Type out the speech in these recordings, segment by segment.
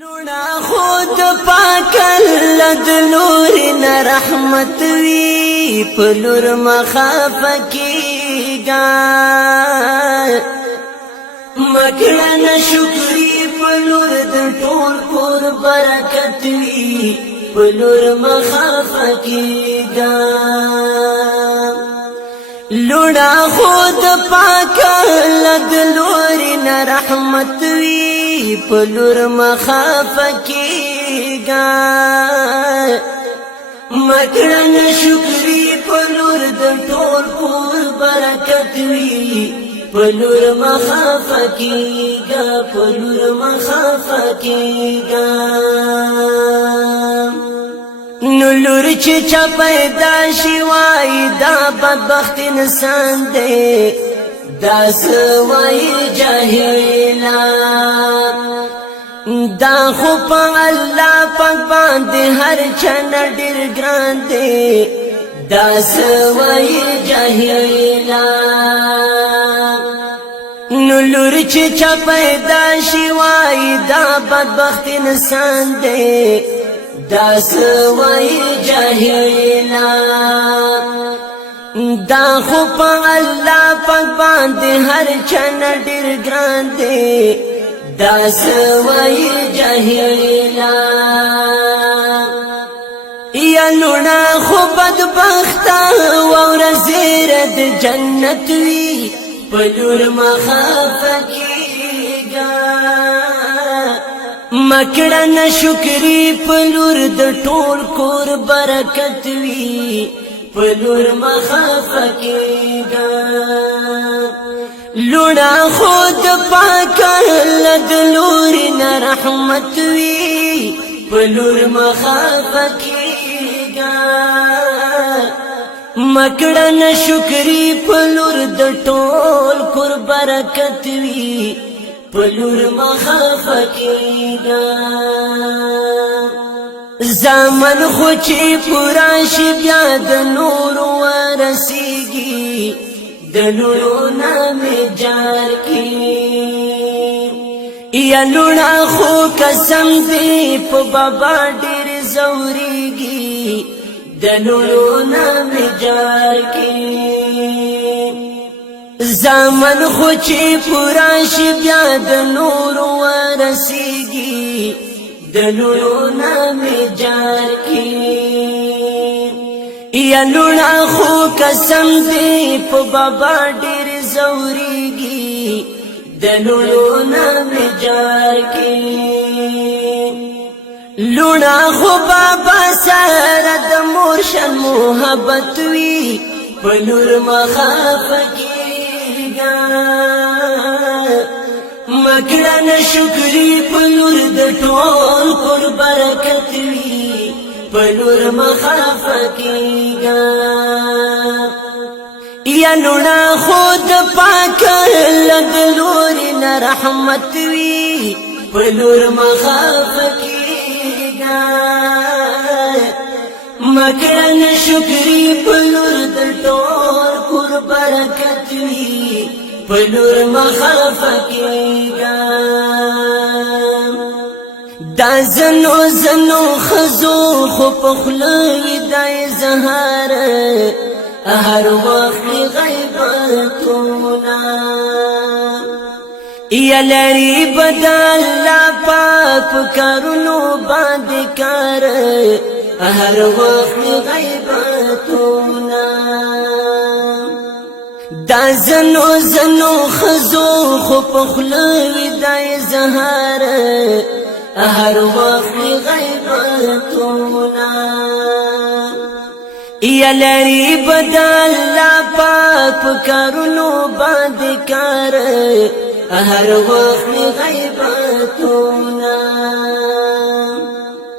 لونا خود پاکل لدلور نرحمت وی پلور مخاف کیگا مکرن شکری پلور دٹول کور برکت وی پلور مخاف کیگا لونا خود پاکل لدلور نرحمت وی پلور مخاف کیگا مکرن شکری پلور دٹول کور برکت وی پلور مخاف کیگا پلور مخاف کیگا نلور چچا پیدا شوائی دا بدبخت انسان دے دا سوائی جاہیلا دا خوب اللہ پاک باندے ہر چن ڈر گران دے دا سوائی جاہیلا نلور چچا پیدا شوائی دا بدبخت انسان دے دا سوائی جاہیلا دا خوب اللہ پاک باندے ہر چن ڈر گران دے دا سوائی جاہیلا یا لونا خوب بدبختا وور زیرد جنت وی پلور مخاف کیگا مکرن شکری پلور دٹول کور برکت وی پلور مخاف کیگا لونا خود پاکر لدلور نرحمت وی پلور مخاف کیگا مکرن شکری پلور دٹول کور برکت وی پلور مخاف کیگا زمن خوچی پراشی بیا د نور ورسیگی د نورو نام جار کی یا لونا خو قسم دی په بابا ډیر زوریگی د نورو نام جار کی زمن خوچی پراشی بیا د نور ورسیگی د نورو نام جار کی یا لونا خو قسم دی په بابا ډیر زوریگی د نورو نام جار کی لونا خو بابا سره د مرشد محبت وی پلور مخاف کیگا مکرن شکری پلور دٹول کور برکت وی پلور مخاف کیگا یا لونا خود پاکر لدلور نرحمت وی پلور مخاف کیگا مکرن شکری پلور دٹول کور برکت وی پلور مخاف کیگا دا زنو زنو خزو خو پخلوی دای زهار هر وقت غیبتونا یا لری بدل لا پاک کرنو باندکار هر وقت غیبتونا دا زنو زنو خزو خو پخلوی دای زهار هر وقت غیبتونا یا لری بدل لا پاک کرنو باندکار هر وقت غیبتونا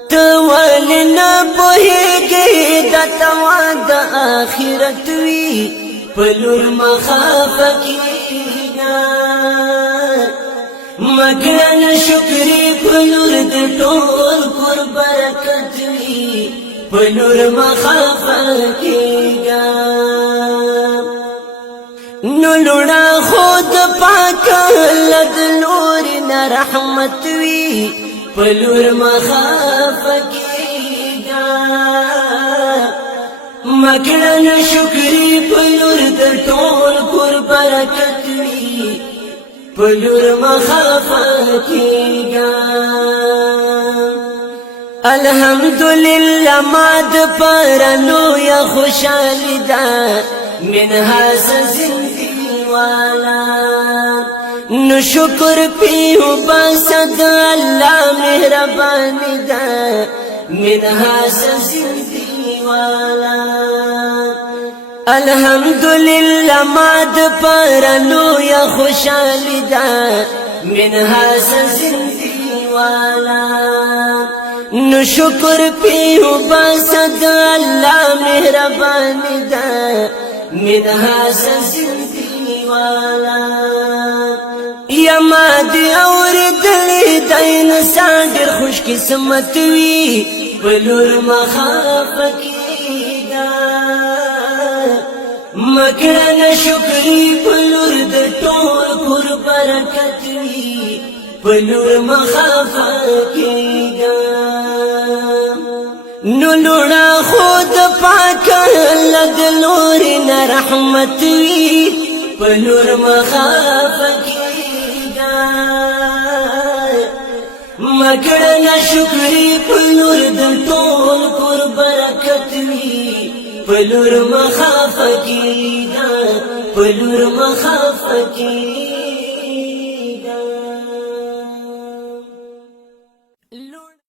تولنا پوهیگی دا تواد آخرت وی پلور مخاف کیگا مکرن شکری پلور دٹول کور برکت وی پلور مخاف کیگا نو لونا خود پاک لدلور نرحمت وی پلور مخافکیگا مکڑن شکری پلور در طول کور برکت وی پلور مخافکیگا الحمدللہ ماد پرنو یا خوشحالی دا منها زندگی والا نو شکر پیو باسد اللہ مہربانی دا منها زندگی والا الحمدللہ ماد پرنو یا خوشحالی دا منها زندگی والا نو شکر پیو باسد اللہ مہربانی دا منها زندگی والا یما دی اور دلی دین ساندر خوش قسمت وی بلور مخافکیگا مکرن شکری بلور در طول کور برکت وی بلور مخافکیگا نلوڑا خود پاک لد لوری نرحمت وی بلور مخافکیگا مکڑن شکری بلور دل طول کور برکت وی بلور مخافکیگا بلور مخافکیگا